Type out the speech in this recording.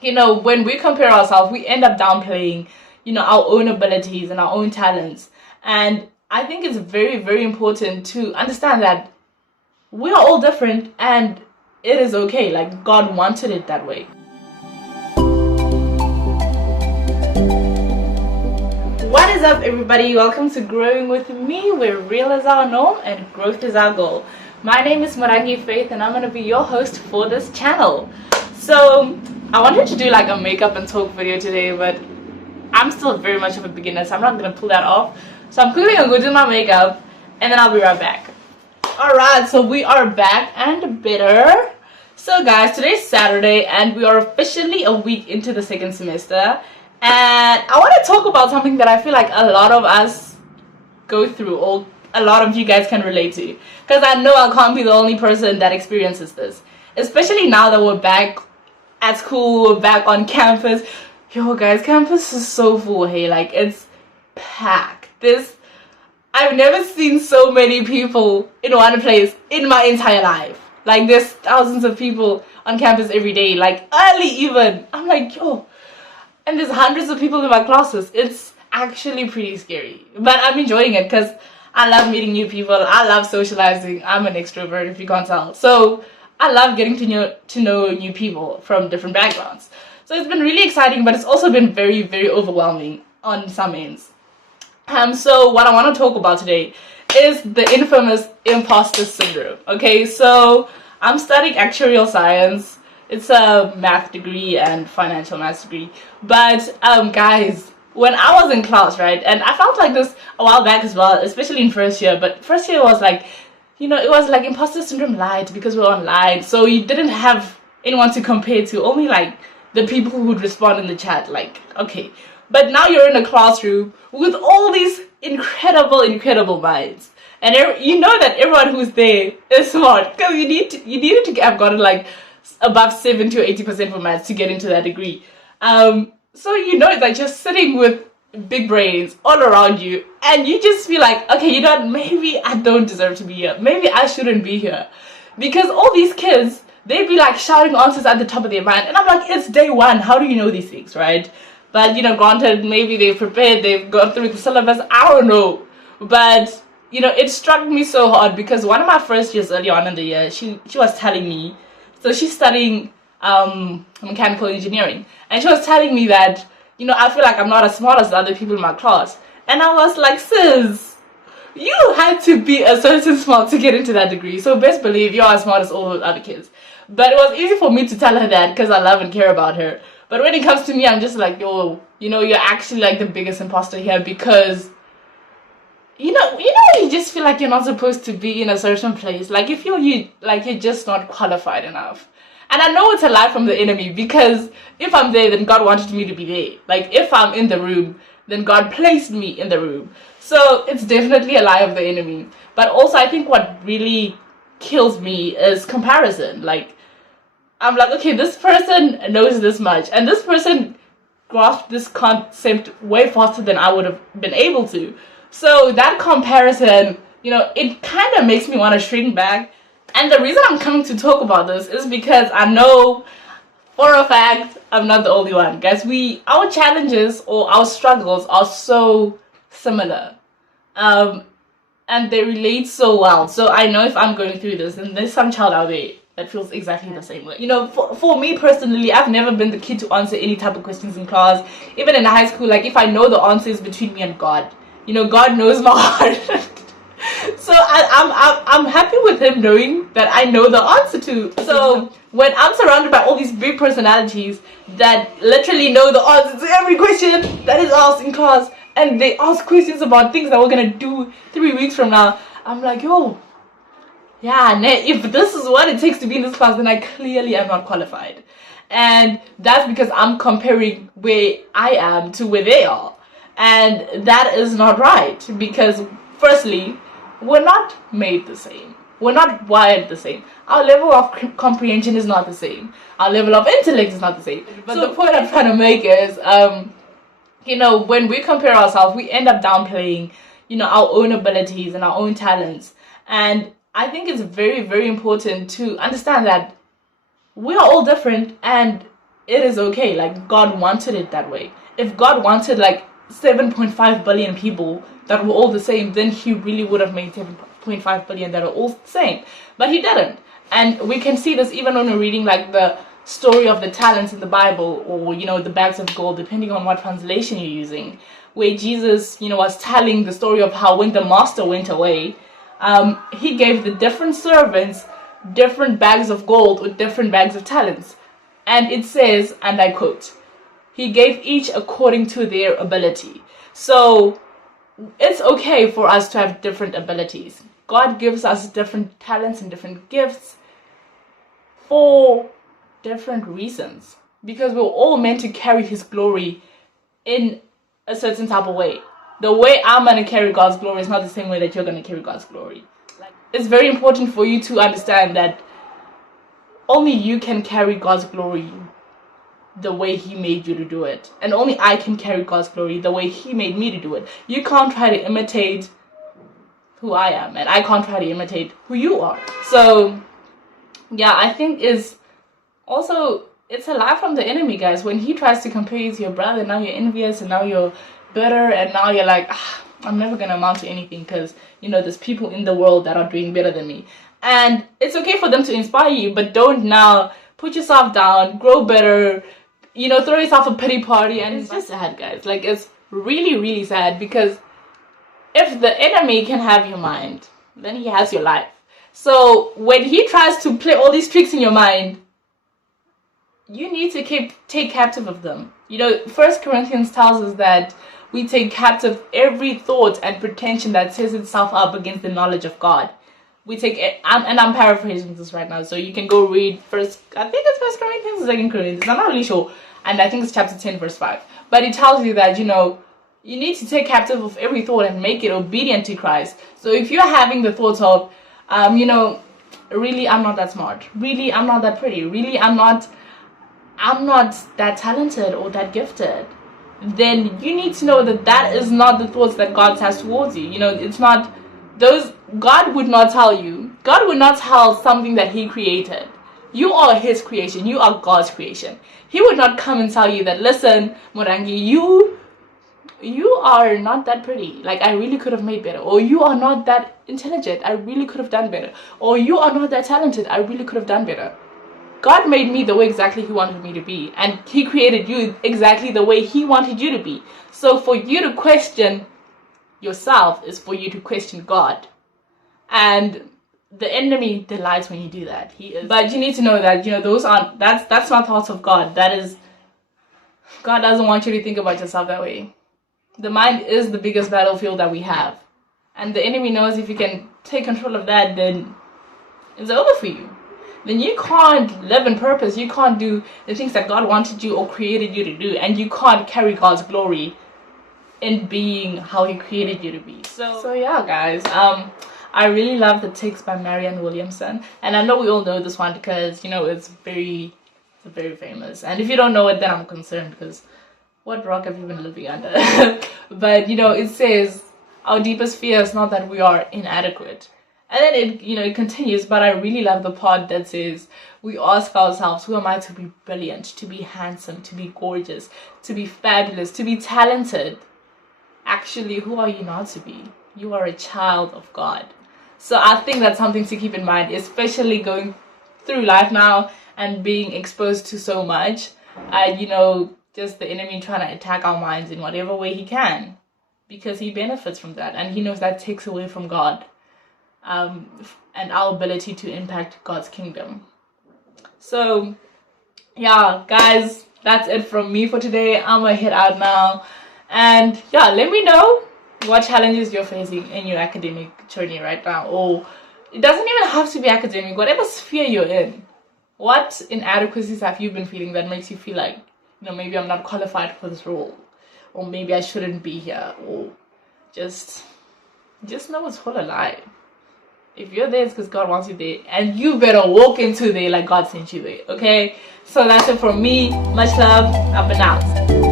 when we compare ourselves, we end up downplaying, our own abilities and our own talents. And I think it's very, very important to understand that we are all different and it is okay. Like, God wanted it that way. What is up, everybody? Welcome to Growing With Me, where real is our norm and growth is our goal. My name is Morangi Faith and I'm going to be your host for this channel. So I wanted to do like a makeup and talk video today, but I'm still very much of a beginner, so I'm not going to pull that off. So I'm quickly going to go do my makeup and then I'll be right back. Alright, so we are back and better. So guys, today's Saturday and we are officially a week into the second semester. And I want to talk about something that I feel like a lot of us go through, or a lot of you guys can relate to. Because I know I can't be the only person that experiences this. Especially now that we're back at school, we're back on campus. Yo guys, campus is so full, hey, like it's packed. I've never seen so many people in one place in my entire life. Like there's thousands of people on campus every day, like early even. I'm like, yo. And there's hundreds of people in my classes. It's actually pretty scary. But I'm enjoying it because I love meeting new people. I love socializing. I'm an extrovert, if you can't tell. So I love getting to know new people from different backgrounds. So it's been really exciting, but it's also been very, very overwhelming on some ends. So what I want to talk about today is the infamous imposter syndrome. Okay, so I'm studying actuarial science. It's a math degree and financial math degree. But guys, when I was in class, right, and I felt like this a while back as well, especially in first year, but first year was like, it was like imposter syndrome light because we were online. So you didn't have anyone to compare to, only like the people who would respond in the chat, like, okay. But now you're in a classroom with all these incredible minds. And you know that everyone who's there is smart because you needed to have gotten like above 70 or 80% for maths to get into that degree. So it's like just sitting with big brains all around you and you just feel like, okay, maybe I don't deserve to be here. Maybe I shouldn't be here. Because all these kids, they'd be like shouting answers at the top of their mind. And I'm like, it's day one. How do you know these things, right? But, granted, maybe they've prepared, they've gone through the syllabus. I don't know. But, it struck me so hard because one of my first years early on in the year, she was telling me, so she's studying mechanical engineering. And she was telling me that, I feel like I'm not as smart as the other people in my class. And I was like, sis, you had to be a certain smart to get into that degree. So best believe you're as smart as all those other kids. But it was easy for me to tell her that because I love and care about her. But when it comes to me, I'm just like, yo, you're actually like the biggest imposter here because, you just feel like you're not supposed to be in a certain place. Like you feel you're just not qualified enough. And I know it's a lie from the enemy because if I'm there, then God wanted me to be there. Like if I'm in the room, then God placed me in the room. So it's definitely a lie of the enemy. But also I think what really kills me is comparison. Like I'm like, okay, this person knows this much and this person grasped this concept way faster than I would have been able to. So that comparison, it kind of makes me want to shrink back. And the reason I'm coming to talk about this is because I know for a fact I'm not the only one. Guys, our challenges or our struggles are so similar. And they relate so well. So I know if I'm going through this, and there's some child out there that feels exactly the same way. For me personally, I've never been the kid to answer any type of questions in class. Even in high school, like if I know the answer is between me and God. God knows my heart. So I'm happy with him knowing that I know the answer to. So when I'm surrounded by all these big personalities that literally know the answer to every question that is asked in class, and they ask questions about things that we're gonna do 3 weeks from now, I'm like, yo, yeah, if this is what it takes to be in this class, then I clearly am not qualified. And that's because I'm comparing where I am to where they are. And that is not right because firstly, we're not made the same. We're not wired the same. Our level of comprehension is not the same. Our level of intellect is not the same. But so the point I'm trying to make is, when we compare ourselves, we end up downplaying, our own abilities and our own talents. And I think it's very, very important to understand that we are all different and it is okay. Like, God wanted it that way. If God wanted like 7.5 billion people that were all the same, then he really would have made 7.5 billion that are all the same. But he didn't. And we can see this even when we're reading like the story of the talents in the Bible, or, you know, the bags of gold, depending on what translation you're using, where Jesus, you know, was telling the story of how when the master went away, he gave the different servants different bags of gold or different bags of talents. And it says, and I quote, he gave each according to their ability. So it's okay for us to have different abilities. God gives us different talents and different gifts for different reasons, because we're all meant to carry his glory in a certain type of way. The way I'm going to carry God's glory is not the same way that you're going to carry God's glory. Like, it's very important for you to understand that only you can carry God's glory the way he made you to do it, and only I can carry God's glory the way he made me to do it. You can't try to imitate who I am, and I can't try to imitate who you are. So yeah, I think it's a lie from the enemy, guys. When he tries to compare you to your brother, now you're envious, and now you're bitter, and now you're like, I'm never gonna amount to anything because, you know, there's people in the world that are doing better than me. And it's okay for them to inspire you, but don't now put yourself down, grow better, you know, throw yourself a pity party. And it's just sad, guys. Like, it's really, really sad, because if the enemy can have your mind, then he has your life. So when he tries to play all these tricks in your mind, you need to take captive of them. You know, 1 Corinthians tells us that we take captive every thought and pretension that sets itself up against the knowledge of God. We take it, and I'm paraphrasing this right now, so you can go read first. I think it's 1 Corinthians or 2 Corinthians. I'm not really sure, and I think it's chapter 10, verse 5. But it tells you that, you know, you need to take captive of every thought and make it obedient to Christ. So if you're having the thoughts of, you know, really I'm not that smart, really I'm not that pretty, really I'm not that talented or that gifted, then you need to know that that is not the thoughts that God has towards you. You know, it's not those. God would not tell you. God would not tell something that he created. You are his creation. You are God's creation. He would not come and tell you that, listen, Morangi, you are not that pretty. Like, I really could have made better. Or you are not that intelligent. I really could have done better. Or you are not that talented. I really could have done better. God made me the way exactly he wanted me to be. And he created you exactly the way he wanted you to be. So for you to question yourself is for you to question God. And the enemy delights when you do that. But you need to know that, you know, that's not thoughts of God. God doesn't want you to think about yourself that way. The mind is the biggest battlefield that we have. And the enemy knows if you can take control of that, then it's over for you. Then you can't live in purpose. You can't do the things that God wanted you or created you to do. And you can't carry God's glory in being how he created you to be. So yeah, guys. I really love the text by Marianne Williamson. And I know we all know this one because, you know, it's very famous. And if you don't know it, then I'm concerned, because what rock have you been living under? But, you know, it says, our deepest fear is not that we are inadequate. And then it continues, but I really love the part that says, we ask ourselves, who am I to be brilliant, to be handsome, to be gorgeous, to be fabulous, to be talented? Actually, who are you not to be? You are a child of God. So I think that's something to keep in mind, especially going through life now and being exposed to so much. You know, just the enemy trying to attack our minds in whatever way he can, because he benefits from that, and he knows that takes away from God and our ability to impact God's kingdom. So yeah, guys, that's it from me for today. I'm gonna head out now, and yeah, let me know what challenges you're facing in your academic journey right now, or it doesn't even have to be academic, whatever sphere you're in. What inadequacies have you been feeling that makes you feel like, you know, maybe I'm not qualified for this role, or maybe I shouldn't be here, or just know it's all a lie. If you're there, it's because God wants you there, and you better walk into there like God sent you there, okay? So that's it from me. Much love. Up and out.